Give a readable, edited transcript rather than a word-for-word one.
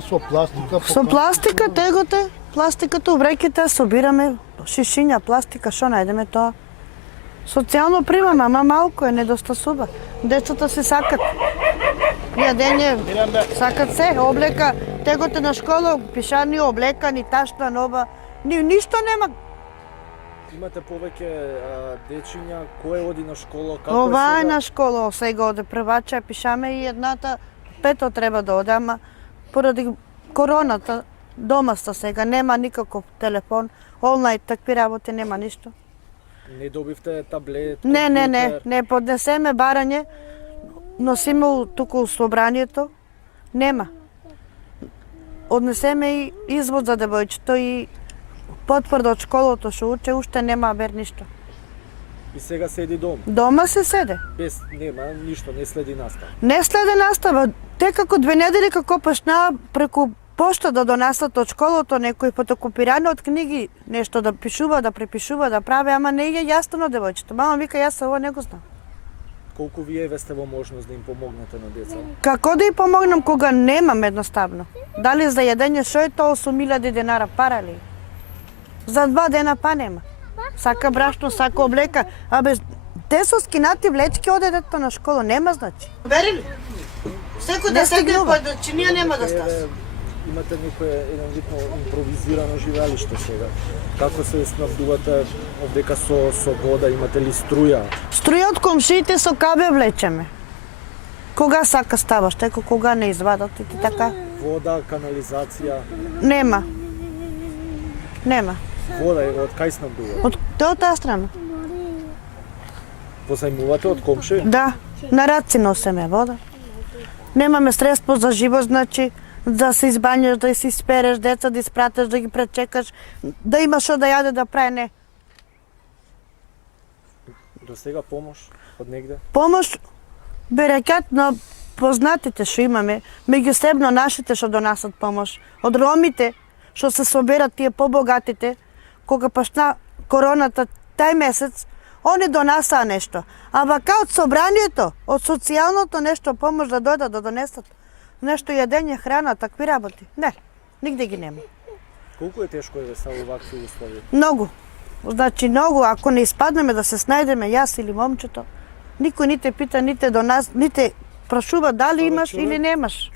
Со пластика. Со пластика, теготе, пластиката, обреките, собираме шишиња, пластика, што најдеме тоа? Социјално примаме, ама малку е, недоста суба. Децата се сакат. Јадење, сакат се, облека, теготе на школа, пишани, облекани, ташна, нова. Ништо нема. Имате повеќе дечиња, кој оди на школа, како Ова е сега? на школа, сега оде првача, пишаме и едната, пето треба да оде, ама поради короната, дома сте сега, нема никаков телефон, онлайн, такви работи, нема ништо. Не добивте таблет, Не поднесеме барање, носиме туку у собранието, нема. Однесеме и извод за девојчето и потврда од школото што уче, уште нема бер ништо. И сега седи дом. Дома се седе. Без нема ништо, не следи настава. Не следе настава. Те како 2 недели како почнаа преку пошта да донесат од школото некои фотокопирани од книги, нешто да пишува, да препишува, да прави, ама не е јасно на девојчето. Мама вика, јас ова не го знам. Колку вие сте во можност да им помогнете на деца? Како да ја помогнам кога немам едноставно? Дали за јадење што е тоа 8.000 денара пара ли? За 2 дена па нема. Сака брашно, сака облека, абе те со скинати влечки оде дето на школа, нема значи. Вери ли? Секој да седне под чинија нема да стас. Имате некое еден вид импровизирано живеалиште сега. Како се снабдувате овдека со вода, имате ли струја? Струја од комшиите со кабе влечеме. Кога сака ставаш, теко кога не извадат и ти така. Вода, канализација. Нема. Нема. Вода од кај снабдува? Од таа страна. Позајмувате од комши? Да, на раци носеме вода. Немаме средство за живот, значи да се избањаш, да се испереш деца, да испратиш, да ги пречекаш, да имаш што да јаде, да прави, не. До сега помош од негде? Помош берекат на познатите што имаме, меѓусебно нашите што донасат помош, од ромите што се соберат тие побогатите, кога пашна короната тај месец, они донасаа нешто. А вака од собранието, од социјалното нешто помош да дојдат да донесат нешто јадење, храна, такви работи. Не, нигде ги нема. Колку е тешко е са овакви услови? Многу. Значи многу, ако не испаднеме да се снајдеме јас или момчето, никој ни те пита, ните до нас, ните прашува дали имаш или немаш.